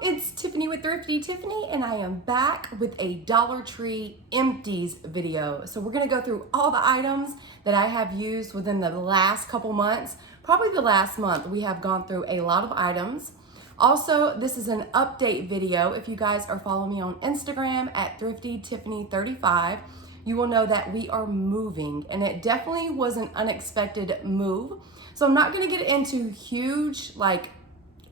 It's Tiffany with Thrifty Tiffany, and I am back with a Dollar Tree Empties video. So we're gonna go through all the items that I have used within the last couple months. Probably the last month, we have gone through a lot of items. Also, this is an update video. If you guys are following me on Instagram at ThriftyTiffany35, you will know that we are moving, and it definitely was an unexpected move. So I'm not gonna get into huge,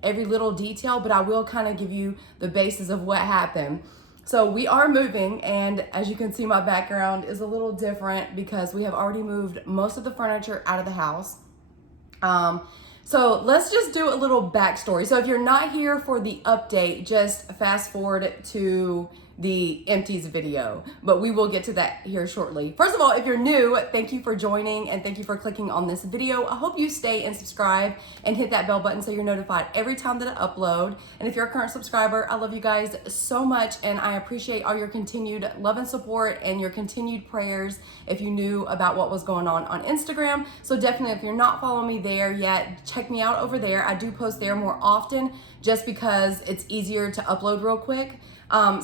every little detail, but I will kind of give you the basis of what happened. So we are moving, and as you can see, my background is a little different because we have already moved most of the furniture out of the house. So let's just do a little backstory. So if you're not here for the update, just fast forward to the Empties video, but we will get to that here shortly. First of all, if you're new, thank you for joining and thank you for clicking on this video. I hope you stay and subscribe and hit that bell button so you're notified every time that I upload. And if you're a current subscriber, I love you guys so much, and I appreciate all your continued love and support and your continued prayers if you knew about what was going on Instagram. So definitely, if you're not following me there yet, check me out over there. I do post there more often just because it's easier to upload real quick.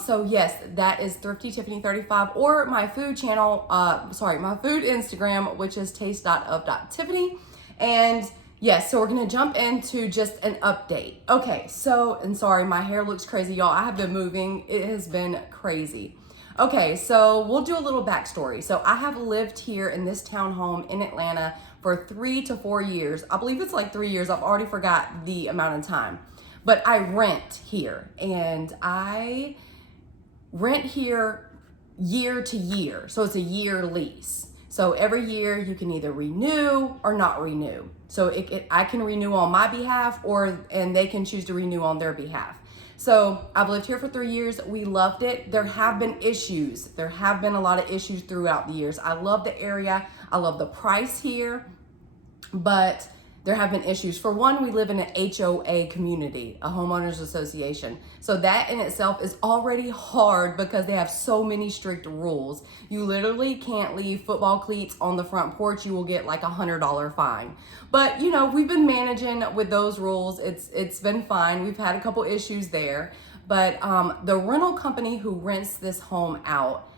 So yes, that is Thrifty Tiffany 35, or my food channel, my food Instagram, which is taste.of.tiffany. And yes, so we're gonna jump into just an update. Okay, so, and sorry, my hair looks crazy, y'all. I have been moving, it has been crazy. Okay, so we'll do a little backstory. So I have lived here in this townhome in Atlanta for 3 to 4 years. I believe it's like 3 years, I've already forgot the amount of time. But I rent here, and I rent here year to year. So it's a year lease. So every year you can either renew or not renew. So I can renew on my behalf, and they can choose to renew on their behalf. So I've lived here for 3 years. We loved it. There have been issues. There have been a lot of issues throughout the years. I love the area. I love the price here, but there have been issues. For one, we live in an HOA community, a homeowners association. So that in itself is already hard because they have so many strict rules. You literally can't leave football cleats on the front porch. You will get like $100 fine. But you know, we've been managing with those rules. It's been fine. We've had a couple issues there, but the rental company who rents this home out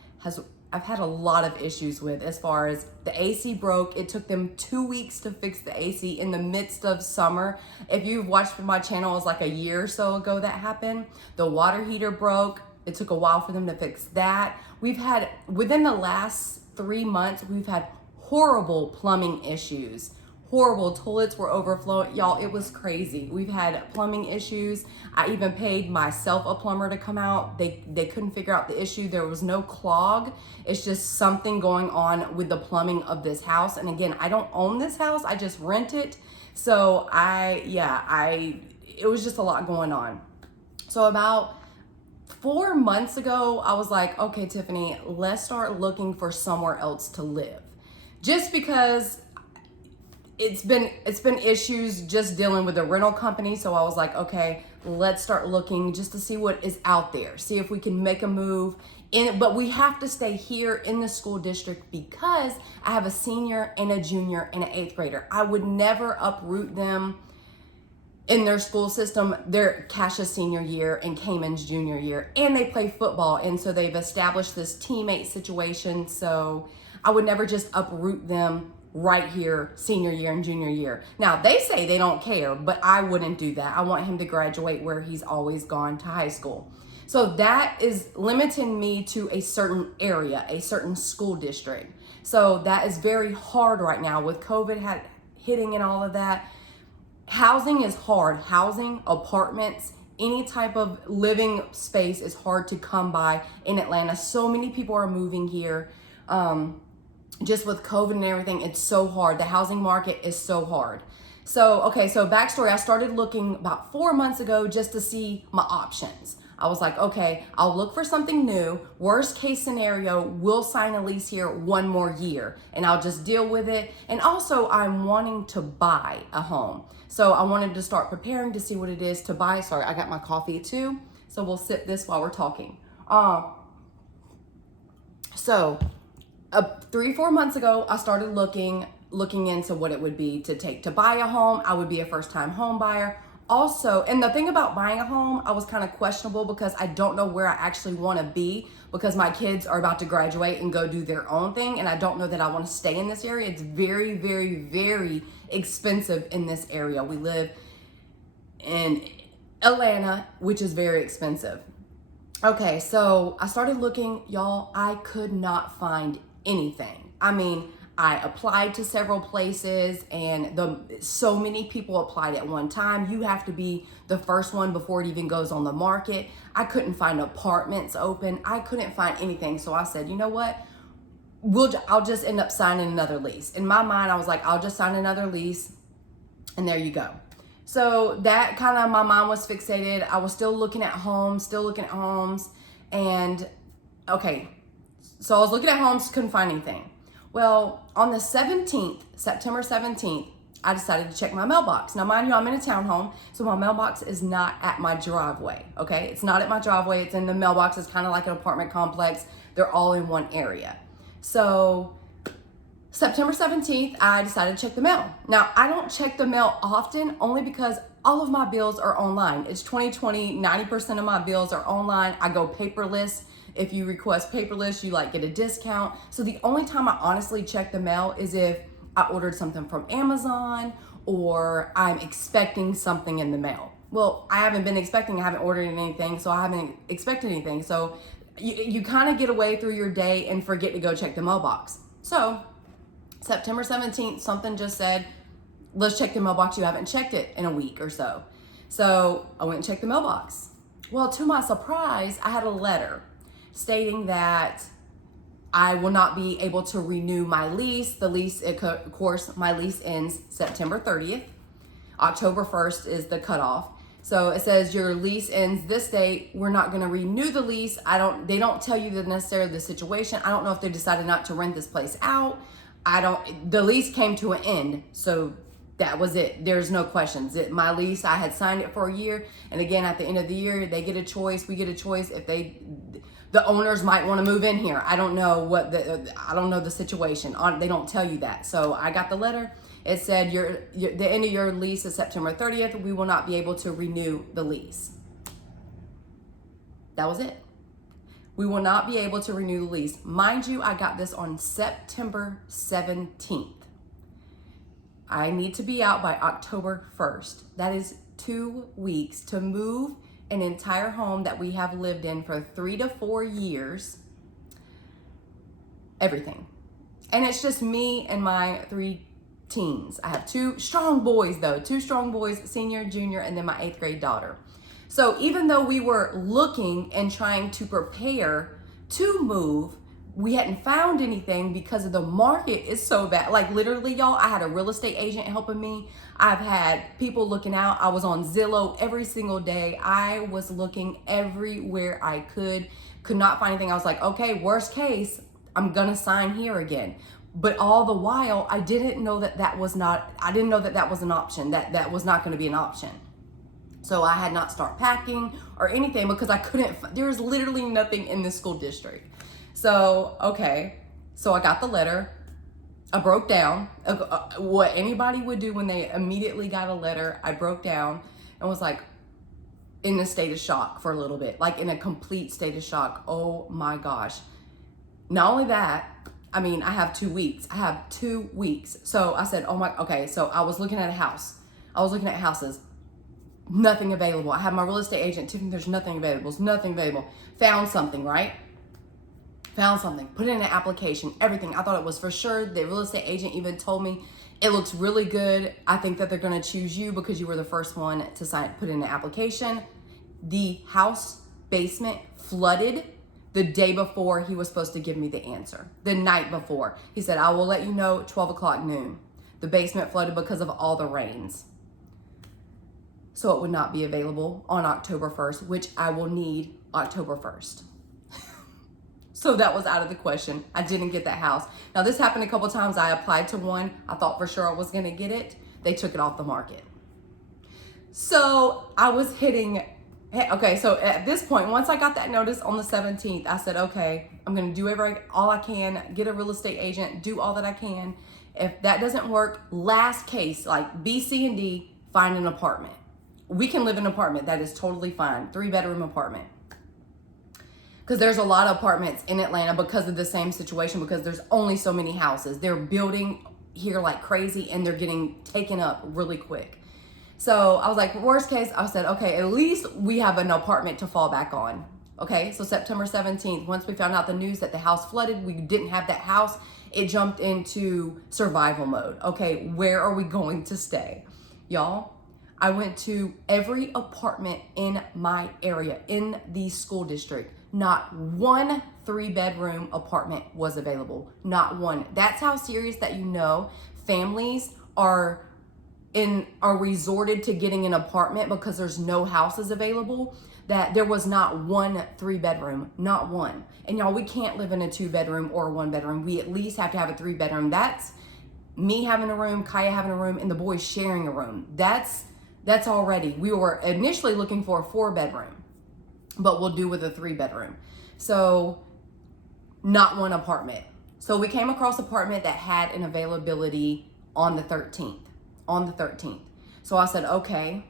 I've had a lot of issues with, as far as the AC broke. It took them 2 weeks to fix the AC in the midst of summer. If you've watched my channel, it was like a year or so ago that happened. The water heater broke. It took a while for them to fix that. We've had, within the last 3 months, we've had horrible plumbing issues. Horrible. Toilets were overflowing. Y'all, it was crazy. We've had plumbing issues. I even paid myself a plumber to come out. They couldn't figure out the issue. There was no clog. It's just something going on with the plumbing of this house. And again, I don't own this house. I just rent it. So it was just a lot going on. So about 4 months ago, I was like, okay, Tiffany, let's start looking for somewhere else to live. Just because it's been issues just dealing with the rental company. So I was like, okay, let's start looking just to see what is out there, see if we can make a move in. But we have to stay here in the school district because I have a senior and a junior and an 8th grader. I would never uproot them in their school system. They're Kasha's senior year and Cayman's junior year, and they play football, and so they've established this teammate situation. So I would never just uproot them right here, senior year and junior year. Now, they say they don't care, but I wouldn't do that. I want him to graduate where he's always gone, to high school. So that is limiting me to a certain area, a certain school district. So that is very hard right now with COVID hitting and all of that. Housing is hard. Housing, apartments, any type of living space is hard to come by in Atlanta. So many people are moving here. Just with COVID and everything, it's so hard. The housing market is so hard. So, okay, so backstory, I started looking about 4 months ago just to see my options. I was like, okay, I'll look for something new. Worst case scenario, we'll sign a lease here 1 more year and I'll just deal with it. And also, I'm wanting to buy a home. So I wanted to start preparing to see what it is to buy. Sorry, I got my coffee too. So we'll sip this while we're talking. 3-4 months ago, I started looking into what it would be to take to buy a home. I would be a first-time home buyer. Also, and the thing about buying a home, I was kind of questionable because I don't know where I actually want to be because my kids are about to graduate and go do their own thing. And I don't know that I want to stay in this area. It's very, very, very expensive in this area. We live in Atlanta, which is very expensive. Okay, so I started looking, y'all. I could not find anything. I mean, I applied to several places and so many people applied at one time. You have to be the first one before it even goes on the market. I couldn't find apartments open. I couldn't find anything. So I said, you know what? I'll just end up signing another lease. In my mind, I was like, I'll just sign another lease, and there you go. So that kind of, my mind was fixated. I was still looking at homes, and okay. So I was looking at homes, couldn't find anything. Well, on the 17th, September 17th, I decided to check my mailbox. Now, mind you, I'm in a townhome, so my mailbox is not at my driveway, okay? It's not at my driveway. It's in the mailbox. It's kind of like an apartment complex. They're all in one area. So September 17th, I decided to check the mail. Now, I don't check the mail often, only because all of my bills are online. It's 2020, 90% of my bills are online. I go paperless. If you request paperless, you get a discount. So the only time I honestly check the mail is if I ordered something from Amazon or I'm expecting something in the mail. Well, I haven't been expecting, I haven't ordered anything, so I haven't expected anything. So you kind of get away through your day and forget to go check the mailbox. So September 17th, something just said, let's check the mailbox. You haven't checked it in a week or so. So I went and checked the mailbox. Well, to my surprise, I had a letter stating that I will not be able to renew my lease. The lease, of course, my lease ends September 30th. October 1st is the cutoff. So it says your lease ends this date. We're not going to renew the lease. They don't tell you necessarily the situation. I don't know if they decided not to rent this place out. The lease came to an end. So that was it. There's no questions. My lease, I had signed it for a year. And again, at the end of the year, they get a choice. We get a choice if the owners might want to move in here. I don't know I don't know the situation. They don't tell you that. So I got the letter. It said the end of your lease is September 30th. We will not be able to renew the lease. That was it. We will not be able to renew the lease. Mind you, I got this on September 17th. I need to be out by October 1st. That is 2 weeks to move an entire home that we have lived in for 3 to 4 years. Everything. And it's just me and my 3 teens. I have 2 strong boys though, 2 strong boys, senior, junior, and then my 8th grade daughter. So even though we were looking and trying to prepare to move, we hadn't found anything because of the market is so bad. Literally, y'all, I had a real estate agent helping me. I've had people looking out. I was on Zillow every single day. I was looking everywhere I could not find anything. I was like, okay, worst case, I'm gonna sign here again. But all the while, I didn't know that was an option, that was not gonna be an option. So I had not started packing or anything because there was literally nothing in this school district. So, okay, so I got the letter. I broke down. What anybody would do when they immediately got a letter, I broke down and was in a state of shock for a little bit, in a complete state of shock. Oh my gosh. Not only that, I have 2 weeks. I have 2 weeks. So I said, okay, so I was looking at a house. I was looking at houses. Nothing available. I had my real estate agent, Tiffany, there's nothing available. There's nothing available. Found something, right? Found something, put in an application, everything. I thought it was for sure. The real estate agent even told me, it looks really good. I think that they're gonna choose you because you were the first one to put in an application. The house basement flooded the day before he was supposed to give me the answer. The night before. He said, I will let you know at 12 o'clock noon. The basement flooded because of all the rains. So it would not be available on October 1st, which I will need October 1st. So that was out of the question. I didn't get that house. Now this happened a couple times. I applied to one. I thought for sure I was gonna get it. They took it off the market. So I was okay, so at this point, once I got that notice on the 17th, I said, okay, I'm gonna do all I can, get a real estate agent, do all that I can. If that doesn't work, last case, B, C, and D, find an apartment. we can live in an apartment. That is totally fine. 3-bedroom apartment. Because there's a lot of apartments in Atlanta because of the same situation, because there's only so many houses. They're building here like crazy and they're getting taken up really quick. So I was like, worst case, I said, okay, at least we have an apartment to fall back on. Okay, so September 17th, once we found out the news that the house flooded, we didn't have that house, it jumped into survival mode. Okay, where are we going to stay? Y'all, I went to every apartment in my area, in the school district. Not one 3-bedroom apartment was available. Not one. That's how serious that families are resorted to getting an apartment because there's no houses available. That there was not one 3-bedroom, not one. And y'all, we can't live in a 2-bedroom or a 1-bedroom. We at least have to have a 3-bedroom. That's me having a room, Kaya having a room, and the boys sharing a room. That's already. We were initially looking for a 4-bedroom, but we'll do with a 3-bedroom. So not one apartment. So we came across an apartment that had an availability on the 13th. So I said, okay.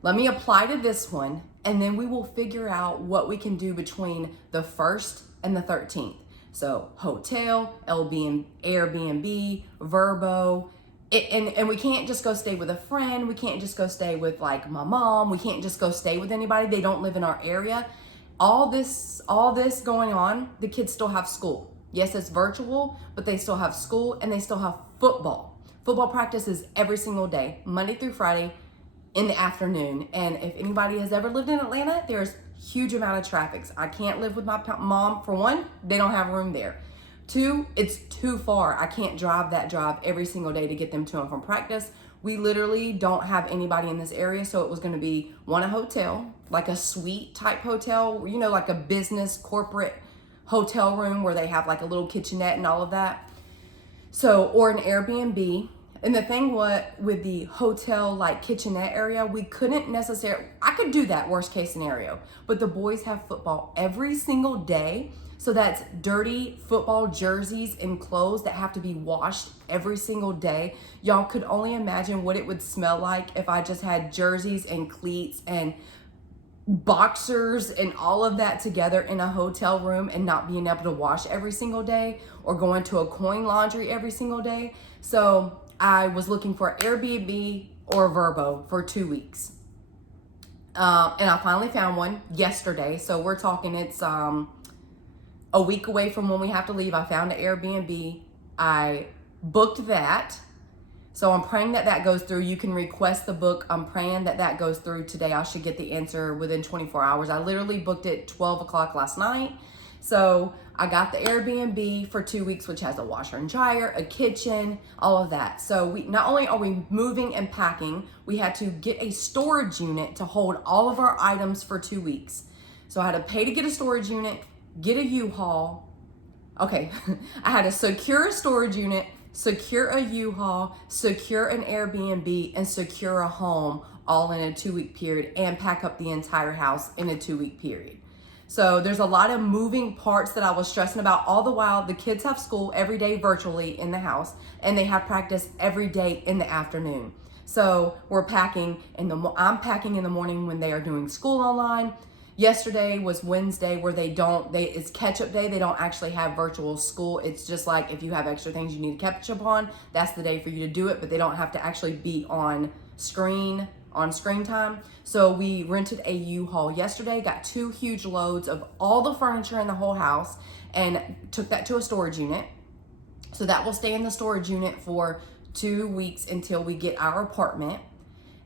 Let me apply to this one, and then we will figure out what we can do between the 1st and the 13th. So hotel, Airbnb, Verbo, and we can't just go stay with a friend. We can't just go stay with like my mom. We can't just go stay with anybody. They don't live in our area. All this going on, the kids still have school. Yes, it's virtual, but they still have school and they still have football. Football practice is every single day, Monday through Friday, in the afternoon. And if anybody has ever lived in Atlanta, there's huge amount of traffic. I can't live with my mom. For one, they don't have room there. 2, it's too far. I can't drive that drive every single day to get them to and from practice. We literally don't have anybody in this area, so it was going to be a hotel, like a suite type hotel, like a business corporate hotel room where they have like a little kitchenette and all of that. So, or an Airbnb. And the thing with the hotel like kitchenette area, we couldn't necessarily, I could do that worst case scenario, but the boys have football every single day. So that's dirty football jerseys and clothes that have to be washed every single day. Y'all could only imagine what it would smell like if I just had jerseys and cleats and boxers and all of that together in a hotel room and not being able to wash every single day or going to a coin laundry every single day. So I was looking for Airbnb or Verbo for 2 weeks. And I finally found one yesterday. So we're talking, it's a week away from when we have to leave. I found an Airbnb. I booked that. So I'm praying that goes through. You can request the book. I'm praying that goes through today. I should get the answer within 24 hours. I literally booked it 12 o'clock last night. So I got the Airbnb for 2 weeks, which has a washer and dryer, a kitchen, all of that. So we not only are we moving and packing, we had to get a storage unit to hold all of our items for 2 weeks. So I had to pay to get a storage unit, get a U-Haul. Okay, I had to secure a storage unit, secure a U-Haul, secure an Airbnb, and secure a home all in a 2-week period, and pack up the entire house in a 2-week period. So there's a lot of moving parts that I was stressing about. All the while, the kids have school every day virtually in the house, and they have practice every day in the afternoon. So we're packing I'm packing in the morning when they are doing school online. Yesterday was Wednesday where it's catch-up day. They don't actually have virtual school. It's just like if you have extra things you need to catch up on, that's the day for you to do it, but they don't have to actually be on screen time. So we rented a U-Haul yesterday, got 2 huge loads of all the furniture in the whole house and took that to a storage unit. So that will stay in the storage unit for 2 weeks until we get our apartment.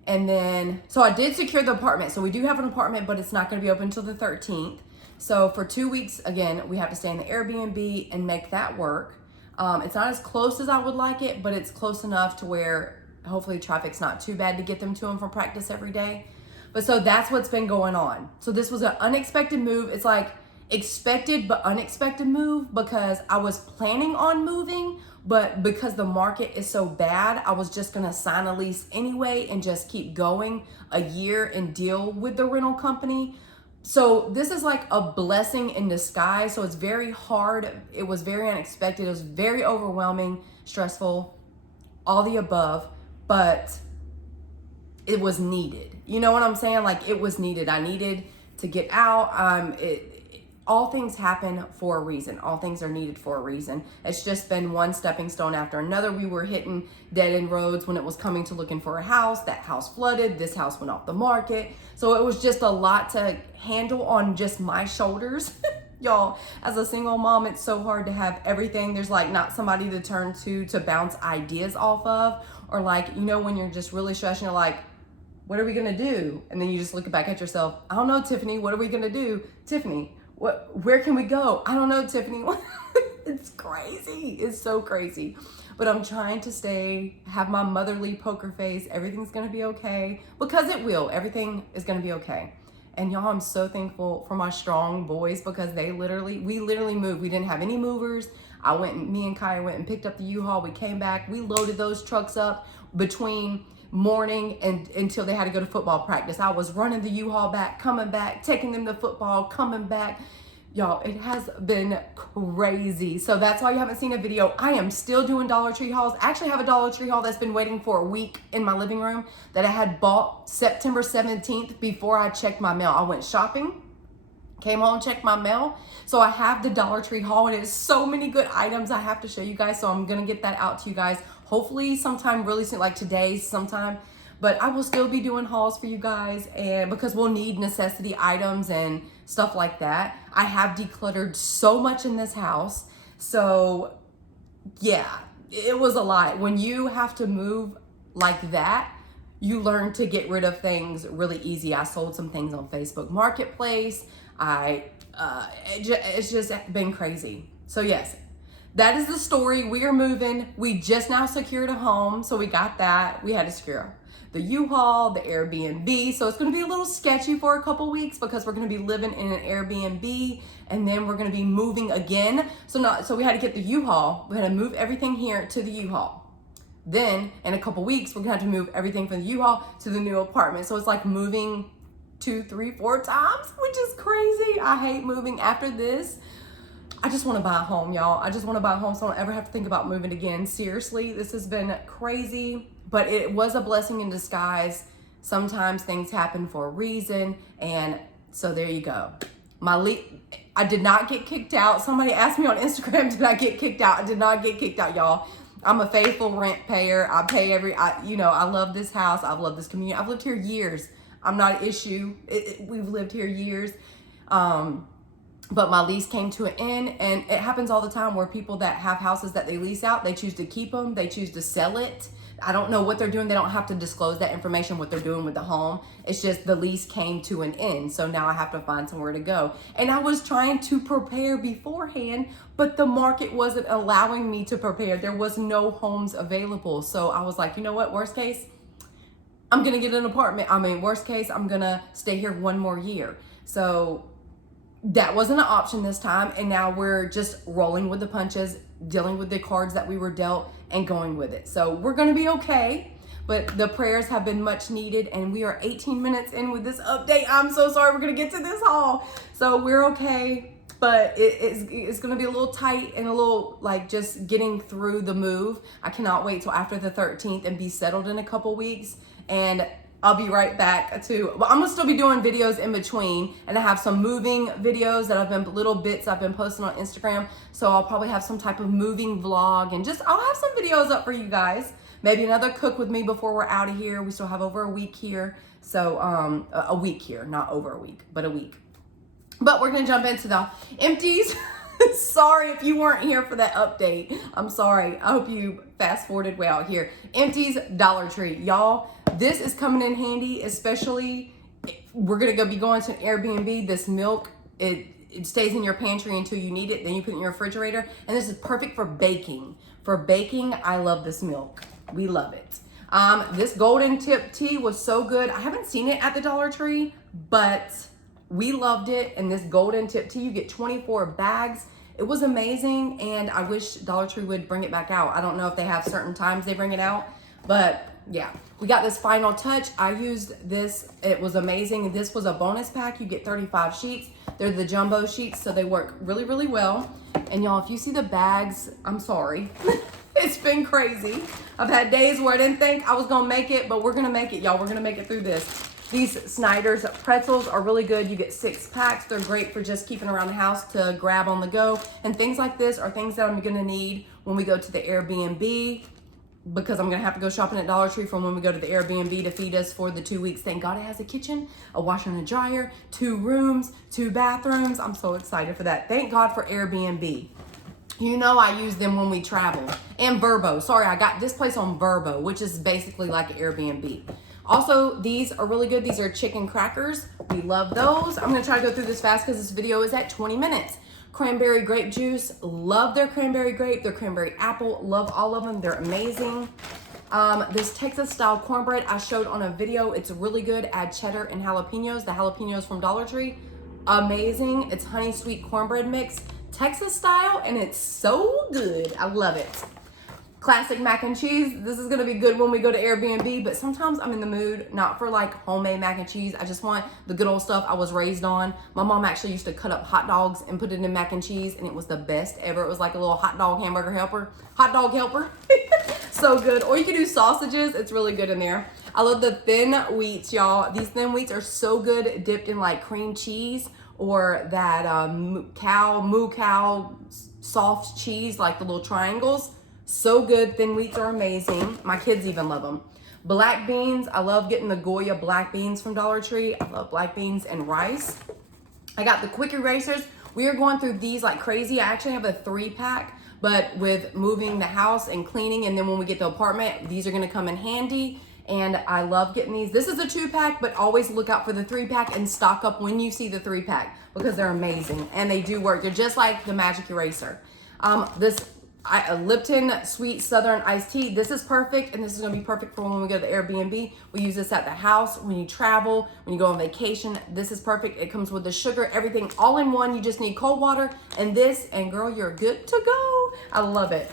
And then, so I did secure the apartment. So we do have an apartment, but it's not going to be open until the 13th. So for 2 weeks, again, we have to stay in the Airbnb and make that work. It's not as close as I would like it, but it's close enough to where hopefully traffic's not too bad to get them to and from practice every day. But so that's what's been going on. So this was an unexpected move. It's like expected but unexpected move because I was planning on moving, but because the market is so bad, I was just gonna sign a lease anyway and just keep going a year and deal with the rental company. So this is like a blessing in disguise. So it's very hard. It was very unexpected. It was very overwhelming, stressful, all the above. But it was needed. You know what I'm saying? Like, it was needed. I needed to get out. All things happen for a reason. All things are needed for a reason. It's just been one stepping stone after another. We were hitting dead end roads when it was coming to looking for a house. That house flooded. This house went off the market. So it was just a lot to handle on just my shoulders. Y'all, as a single mom, it's so hard to have everything. There's like not somebody to turn to bounce ideas off of, or like, you know, when you're just really stressed and you're like, what are we gonna do? And then you just look back at yourself. I don't know, Tiffany, what are we gonna do? Tiffany, where can we go? I don't know, Tiffany. It's crazy. It's so crazy. But I'm trying to have my motherly poker face. Everything's gonna be okay, because it will. Everything is gonna be okay. And y'all, I'm so thankful for my strong boys, because we literally moved. We didn't have any movers. Me and Kaya went and picked up the U-Haul. We came back. We loaded those trucks up between morning and until they had to go to football practice. I was running the U-Haul back, coming back, taking them to football, coming back. Y'all, it has been crazy. So that's why you haven't seen a video. I am still doing Dollar Tree hauls. I actually have a Dollar Tree haul that's been waiting for a week in my living room that I had bought September 17th before I checked my mail. I went shopping, came home, checked my mail. So I have the Dollar Tree haul, and it's so many good items I have to show you guys. So I'm gonna get that out to you guys hopefully sometime really soon, like today sometime. But I will still be doing hauls for you guys, and because we'll need necessity items and stuff like that. I have decluttered so much in this house. So yeah, it was a lot. When you have to move like that, you learn to get rid of things really easy. I sold some things on Facebook Marketplace. It's just been crazy. So yes, that is the story. We are moving. We just now secured a home. So we got that. We had to secure the U-Haul, the Airbnb. So it's gonna be a little sketchy for a couple weeks, because we're gonna be living in an Airbnb, and then we're gonna be moving again. So we had to get the U-Haul. We had to move everything here to the U-Haul. Then in a couple weeks, we're gonna have to move everything from the U-Haul to the new apartment. So it's like moving 2, 3, 4 times, which is crazy. I hate moving. After this, I just want to buy a home, y'all. I just want to buy a home so I don't ever have to think about moving again. Seriously, this has been crazy, but it was a blessing in disguise. Sometimes things happen for a reason, and so there you go. I did not get kicked out. Somebody asked me on Instagram, did I get kicked out? I did not get kicked out, y'all. I'm a faithful rent payer. I pay I love this house. I've loved this community. I've lived here years. I'm not an issue. We've lived here years. But my lease came to an end, and it happens all the time where people that have houses that they lease out, they choose to keep them, they choose to sell it. I don't know what they're doing. They don't have to disclose that information, what they're doing with the home. It's just the lease came to an end. So now I have to find somewhere to go. And I was trying to prepare beforehand, but the market wasn't allowing me to prepare. There was no homes available. So I was like, you know what, worst case, I'm gonna get an apartment. Worst case, I'm gonna stay here one more year. So that wasn't an option this time, and now we're just rolling with the punches, dealing with the cards that we were dealt, and going with it. So we're gonna be okay, but the prayers have been much needed, and we are 18 minutes in with this update. I'm so sorry, we're gonna get to this haul. So we're okay, but it's gonna be a little tight and a little like just getting through the move. I cannot wait till after the 13th and be settled in a couple weeks, and I'll be right back well, I'm gonna still be doing videos in between, and I have some moving videos that little bits I've been posting on Instagram. So I'll probably have some type of moving vlog, and I'll have some videos up for you guys. Maybe another cook with me before we're out of here. We still have over a week here. So a week here, not over a week, but a week. But we're gonna jump into the empties. Sorry if you weren't here for that update. I'm sorry. I hope you fast forwarded way out here. Empties, Dollar Tree. Y'all, this is coming in handy, especially we're going to be going to an Airbnb. This milk, it stays in your pantry until you need it. Then you put it in your refrigerator. And this is perfect for baking. For baking, I love this milk. We love it. This golden tip tea was so good. I haven't seen it at the Dollar Tree, but we loved it. And this golden tip tea, you get 24 bags. It was amazing, and I wish Dollar Tree would bring it back out. I don't know if they have certain times they bring it out, but yeah. We got this final touch. I used this. It was amazing. This was a bonus pack. You get 35 sheets. They're the jumbo sheets, so they work really, really well. And y'all, if you see the bags, I'm sorry. It's been crazy. I've had days where I didn't think I was gonna make it, but we're gonna make it, y'all. We're gonna make it through this. These Snyder's pretzels are really good. You get 6 packs. They're great for just keeping around the house to grab on the go. And things like this are things that I'm gonna need when we go to the Airbnb, because I'm gonna have to go shopping at Dollar Tree from when we go to the Airbnb to feed us for the 2 weeks. Thank God it has a kitchen, a washer and a dryer, 2 rooms, 2 bathrooms. I'm so excited for that. Thank God for Airbnb. You know I use them when we travel. And Verbo. Sorry, I got this place on Verbo, which is basically like an Airbnb. Also, these are really good. These are chicken crackers. We love those. I'm gonna try to go through this fast because this video is at 20 minutes. Cranberry grape juice. Love their cranberry grape, their cranberry apple. Love all of them. They're amazing. This Texas style cornbread I showed on a video. It's really good. Add cheddar and jalapenos. The jalapenos from Dollar Tree. Amazing. It's honey sweet cornbread mix. Texas style, and it's so good. I love it. Classic mac and cheese. This is gonna be good when we go to Airbnb, but sometimes I'm in the mood not for like homemade mac and cheese. I just want the good old stuff I was raised on. My mom actually used to cut up hot dogs and put it in mac and cheese, and it was the best ever. It was like a little hot dog hot dog helper. So good. Or you can do sausages. It's really good in there. I love the thin wheats, y'all. These thin wheats are so good dipped in like cream cheese or that moo cow soft cheese, like the little triangles. So good. Thin wheats are amazing. My kids even love them. Black beans. I love getting the Goya black beans from Dollar Tree. I love black beans and rice. I got the quick erasers. We are going through these like crazy. I actually have a 3-pack, but with moving the house and cleaning, and then when we get the apartment, these are going to come in handy. And I love getting these. This is a 2-pack, but always look out for the 3-pack and stock up when you see the 3-pack because they're amazing and they do work. They're just like the magic eraser. This Lipton Sweet Southern Iced Tea. This is perfect, and this is gonna be perfect for when we go to the Airbnb. We use this at the house, when you travel, when you go on vacation. This is perfect. It comes with the sugar, everything all in one. You just need cold water and this, and girl, you're good to go. I love it.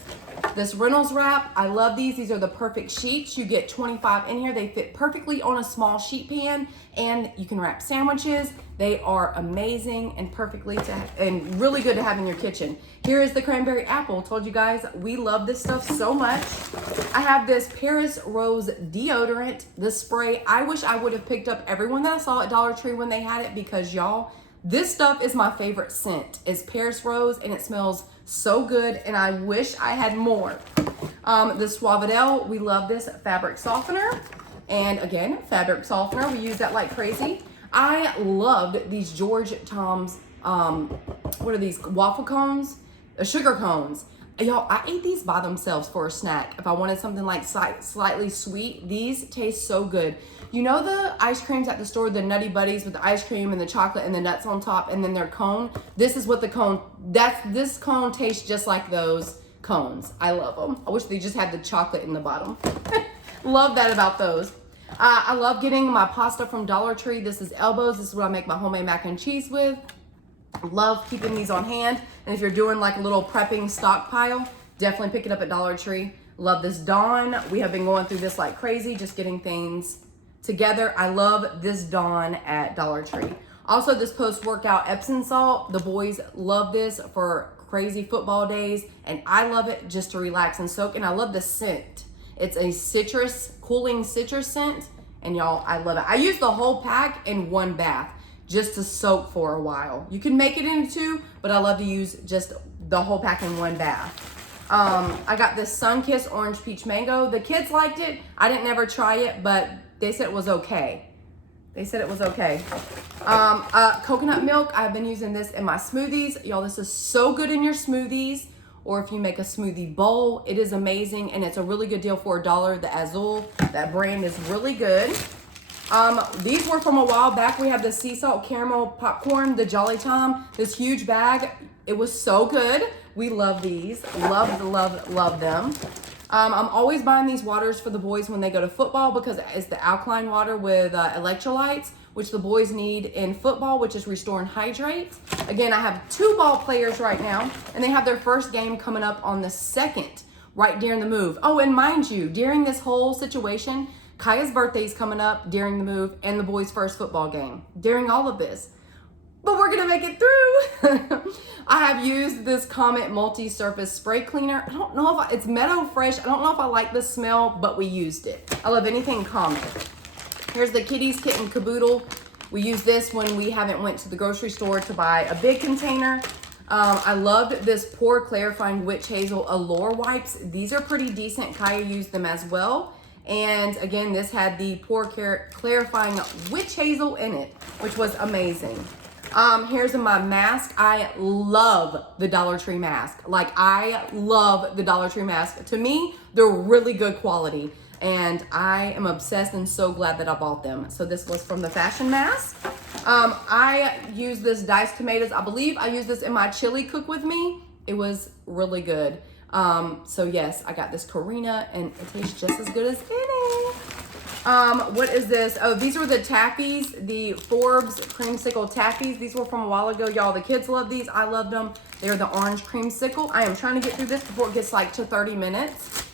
This Reynolds wrap, I love these. These are the perfect sheets. You get 25 in here. They fit perfectly on a small sheet pan, and you can wrap sandwiches. They are amazing and and really good to have in your kitchen. Here is the cranberry apple. Told you guys we love this stuff so much. I have this Paris Rose deodorant, the spray. I wish I would have picked up every one that I saw at Dollar Tree when they had it, because y'all, this stuff is my favorite scent. It's Paris Rose, and it smells so good, and I wish I had more. The Suavidel, we love this fabric softener. And again, fabric softener, we use that like crazy. I loved these George Tom's, what are these, waffle cones? Sugar cones. Y'all, I ate these by themselves for a snack. If I wanted something like slightly sweet, these taste so good. You know the ice creams at the store, the Nutty Buddies with the ice cream and the chocolate and the nuts on top, and then their cone? This is what the cone, this cone tastes just like those cones. I love them. I wish they just had the chocolate in the bottom. Love that about those. I love getting my pasta from Dollar Tree. This is Elbows. This is what I make my homemade mac and cheese with. Love keeping these on hand. And if you're doing like a little prepping stockpile, definitely pick it up at Dollar Tree. Love this Dawn. We have been going through this like crazy, just getting things together. I love this Dawn at Dollar Tree. Also, this post-workout Epsom salt. The boys love this for crazy football days, and I love it just to relax and soak. And I love the scent. It's a citrus, cooling citrus scent, and y'all, I love it. I use the whole pack in one bath just to soak for a while. You can make it into 2, but I love to use just the whole pack in one bath. I got this Sunkist Orange Peach Mango. The kids liked it. I didn't ever try it, but they said it was okay. They said it was okay. Coconut milk, I've been using this in my smoothies. Y'all, this is so good in your smoothies, or if you make a smoothie bowl, it is amazing, and it's a really good deal for $1. The Azul, that brand is really good. These were from a while back. We have the sea salt caramel popcorn, the Jolly Tom, this huge bag. It was so good. We love these. Love them. I'm always buying these waters for the boys when they go to football, because it's the alkaline water with electrolytes, which the boys need in football, which is Restore and Hydrate. Again, I have 2 ball players right now, and they have their first game coming up on the 2nd, right during the move. Oh, and mind you, during this whole situation, Kaya's birthday is coming up during the move and the boys' first football game. During all of this, but we're gonna make it through. I have used this Comet multi-surface spray cleaner. I don't know if it's Meadow Fresh. I don't know if I like the smell, but we used it. I love anything Comet. Here's the Kitties Kitten Caboodle. We use this when we haven't went to the grocery store to buy a big container. I loved this Pore Clarifying Witch Hazel Allure wipes. These are pretty decent. Kaya used them as well. And again, this had the Pore Clarifying Witch Hazel in it, which was amazing. Here's my mask. I love the Dollar Tree mask. Like, I love the Dollar Tree mask. To me, they're really good quality. And I am obsessed and so glad that I bought them. So this was from the Fashion Mask. I used this diced tomatoes. I believe I used this in my chili cook with me. It was really good. So yes, I got this Karina and it tastes just as good as any. What is this? Oh, these were the Taffies, the Forbes Creamsicle Taffies. These were from a while ago. Y'all, the kids love these. I love them. They're the orange creamsicle. I am trying to get through this before it gets like to 30 minutes.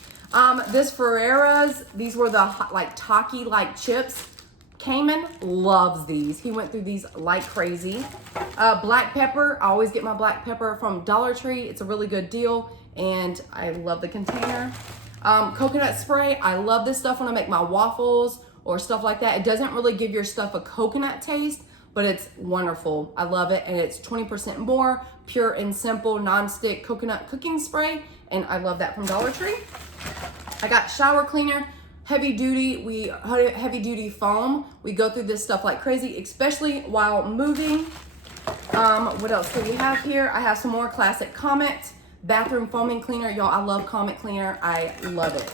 This Ferreira's, these were the like Taki-like chips. Cayman loves these. He went through these like crazy. Black pepper, I always get my black pepper from Dollar Tree. It's a really good deal and I love the container. Coconut spray, I love this stuff when I make my waffles or stuff like that. It doesn't really give your stuff a coconut taste, but it's wonderful. I love it and it's 20% more pure and simple non-stick coconut cooking spray and I love that from Dollar Tree. I got shower cleaner, heavy duty foam. We go through this stuff like crazy, especially while moving. What else do we have here? I have some more classic Comet bathroom foaming cleaner. Y'all, I love Comet cleaner. I love it.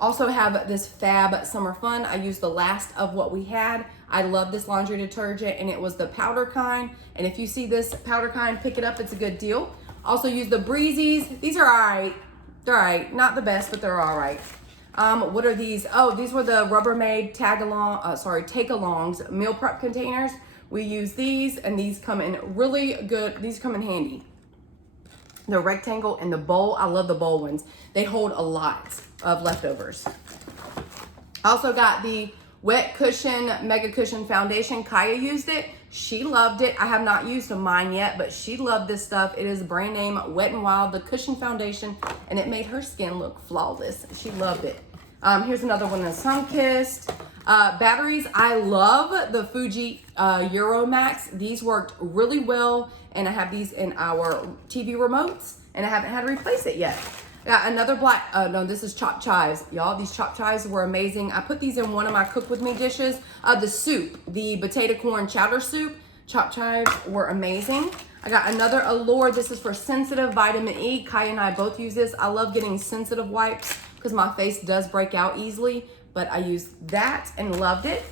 Also have this Fab Summer Fun. I used the last of what we had. I love this laundry detergent and it was the powder kind. And if you see this powder kind, pick it up. It's a good deal. Also use the Breezies. These are all right. They're all right. Not the best, but they're all right. What are these? Oh, these were the Rubbermaid take-alongs meal prep containers. We use these and these come in really good. These come in handy. The rectangle and the bowl. I love the bowl ones. They hold a lot of leftovers. I also got the Wet Cushion Mega Cushion Foundation. Kaya used it. She loved it. I have not used mine yet, but she loved this stuff. It is brand name Wet n Wild, the Cushion Foundation, and it made her skin look flawless. She loved it. Here's another one, the Sunkissed. Batteries, I love the Fuji Euromax. These worked really well, and I have these in our TV remotes, and I haven't had to replace it yet. I got another black, no, this is chopped chives. Y'all, these chopped chives were amazing. I put these in one of my cook with me dishes. The soup, the potato corn chowder soup, chopped chives were amazing. I got another Allure. This is for sensitive vitamin E. Kaya and I both use this. I love getting sensitive wipes because my face does break out easily, but I used that and loved it.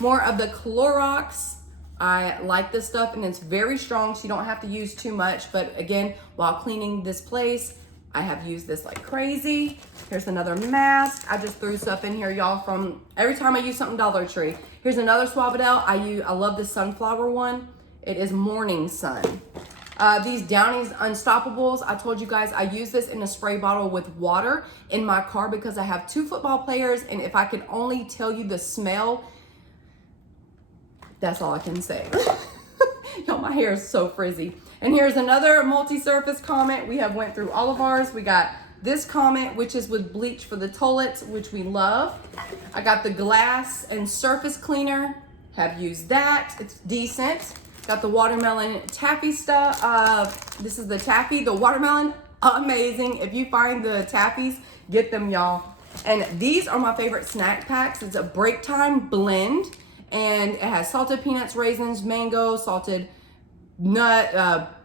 More of the Clorox. I like this stuff and it's very strong, so you don't have to use too much. But again, while cleaning this place, I have used this like crazy. Here's another mask. I just threw stuff in here, y'all, from every time I use something Dollar Tree. Here's another Suavidel. I love this sunflower one. It is Morning Sun. These Downy's Unstoppables. I told you guys I use this in a spray bottle with water in my car because I have 2 football players, and if I could only tell you the smell, that's all I can say. Y'all, my hair is so frizzy. And here's another multi-surface Comet. We have went through all of ours. We got this Comet, which is with bleach for the toilets, which we love. I got the glass and surface cleaner. Have used that. It's decent. Got the watermelon taffy stuff. This is the taffy, the watermelon, amazing. If you find the taffies, get them, y'all. And these are my favorite snack packs. It's a break time blend, and it has salted peanuts, raisins, mango, salted nut,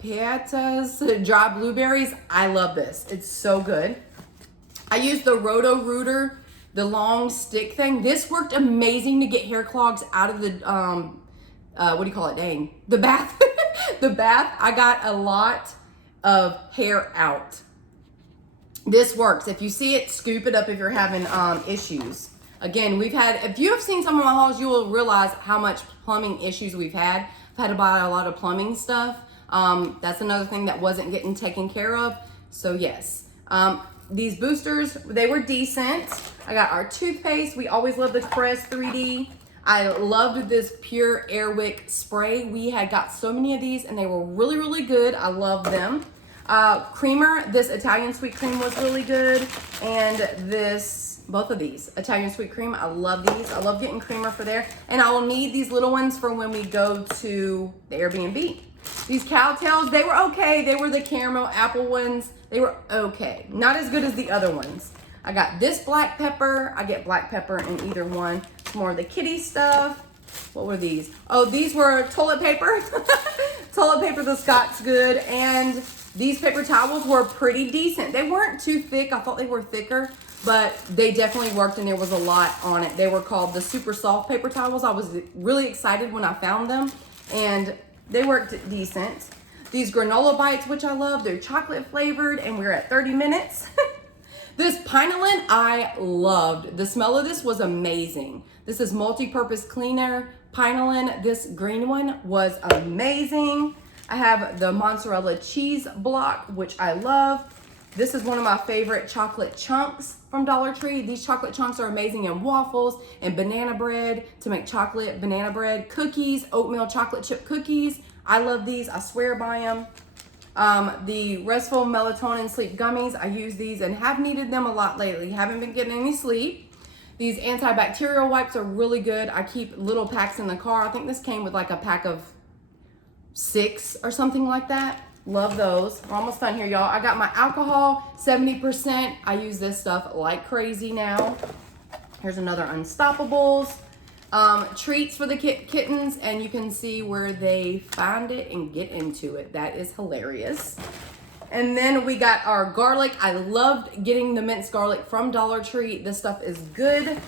pietas, dry blueberries. I love this. It's so good. I used the Roto Rooter, the long stick thing. This worked amazing to get hair clogs out of the, what do you call it? Dang. The bath. The bath. I got a lot of hair out. This works. If you see it, scoop it up if you're having issues. Again, if you have seen some of my hauls, you will realize how much plumbing issues we've had. I've had to buy a lot of plumbing stuff. That's another thing that wasn't getting taken care of. So yes, these boosters, they were decent. I got our toothpaste. We always love the Crest 3D. I loved this Pure Airwick spray. We had got so many of these and they were really, really good. I love them. Creamer, this Italian sweet cream was really good. And both of these, Italian sweet cream, I love these. I love getting creamer for there. And I will need these little ones for when we go to the Airbnb. These cowtails, they were okay. They were the caramel apple ones. They were okay. Not as good as the other ones. I got this black pepper. I get black pepper in either one. More of the kitty stuff. What were these? Oh, these were toilet paper. Toilet paper, the Scott's Good. And these paper towels were pretty decent. They weren't too thick. I thought they were thicker, but they definitely worked and there was a lot on it. They were called the super soft paper towels. I was really excited when I found them and they worked decent. These granola bites, which I love, they're chocolate flavored and we're at 30 minutes. This Pinolin, I loved. The smell of this was amazing. This is multi-purpose cleaner Pinolin. This green one was amazing. I have the mozzarella cheese block, which I love. This is one of my favorite chocolate chunks from Dollar Tree. These chocolate chunks are amazing in waffles and banana bread to make chocolate banana bread, cookies, oatmeal chocolate chip cookies. I love these, I swear by them. The restful melatonin sleep gummies, I use these and have needed them a lot lately. Haven't been getting any sleep. These antibacterial wipes are really good. I keep little packs in the car. I think this came with like a pack of 6 or something like that. Love those. We're almost done here, y'all. I got my alcohol, 70%. I use this stuff like crazy now. Here's another Unstoppables. Treats for the kittens, and you can see where they find it and get into it. That is hilarious. And then we got our garlic. I loved getting the minced garlic from Dollar Tree. This stuff is good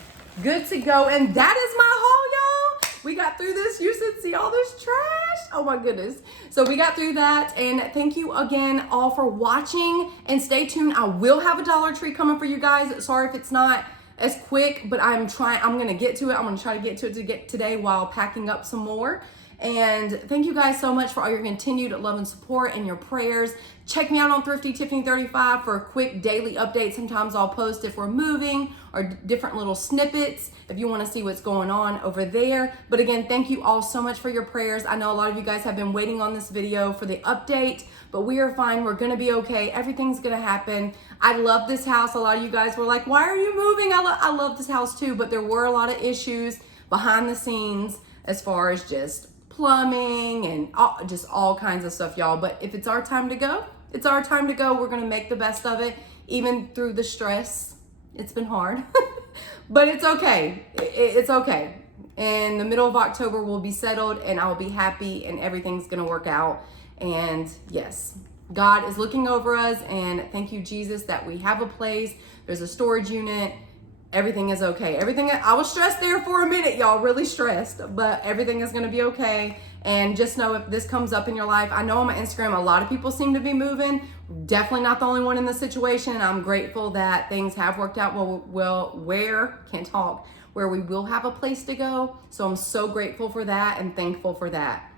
to go. And that is my haul, y'all. We got through this. You should see all this trash. Oh my goodness. So we got through that, and thank you again all for watching, and stay tuned. I will have a Dollar Tree coming for you guys. Sorry if it's not as quick, but I'm gonna get to it. I'm gonna try to get to it today while packing up some more. And thank you guys so much for all your continued love and support and your prayers. Check me out on Thrifty Tiffany 35 for quick daily updates. Sometimes I'll post if we're moving or different little snippets if you want to see what's going on over there. But again, thank you all so much for your prayers. I know a lot of you guys have been waiting on this video for the update, but we are fine. We're gonna be okay. Everything's gonna happen. I love this house. A lot of you guys were like, why are you moving? I love this house too, but there were a lot of issues behind the scenes as far as just plumbing and just all kinds of stuff, y'all. But if it's our time to go, it's our time to go. We're gonna make the best of it, even through the stress. It's been hard, but it's okay. It's okay. In the middle of October, we'll be settled and I'll be happy and everything's gonna work out. And yes, God is looking over us, and thank you, Jesus, that we have a place. There's a storage unit. Everything is okay. I was stressed there for a minute, y'all, really stressed, but everything is gonna be okay. And just know if this comes up in your life, I know on my Instagram, a lot of people seem to be moving. Definitely not the only one in this situation. And I'm grateful that things have worked out where we will have a place to go. So I'm so grateful for that and thankful for that.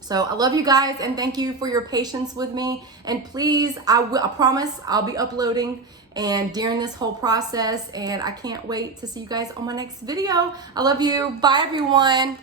So I love you guys and thank you for your patience with me. And please, I promise I'll be uploading and during this whole process, and I can't wait to see you guys on my next video. I love you. Bye, everyone.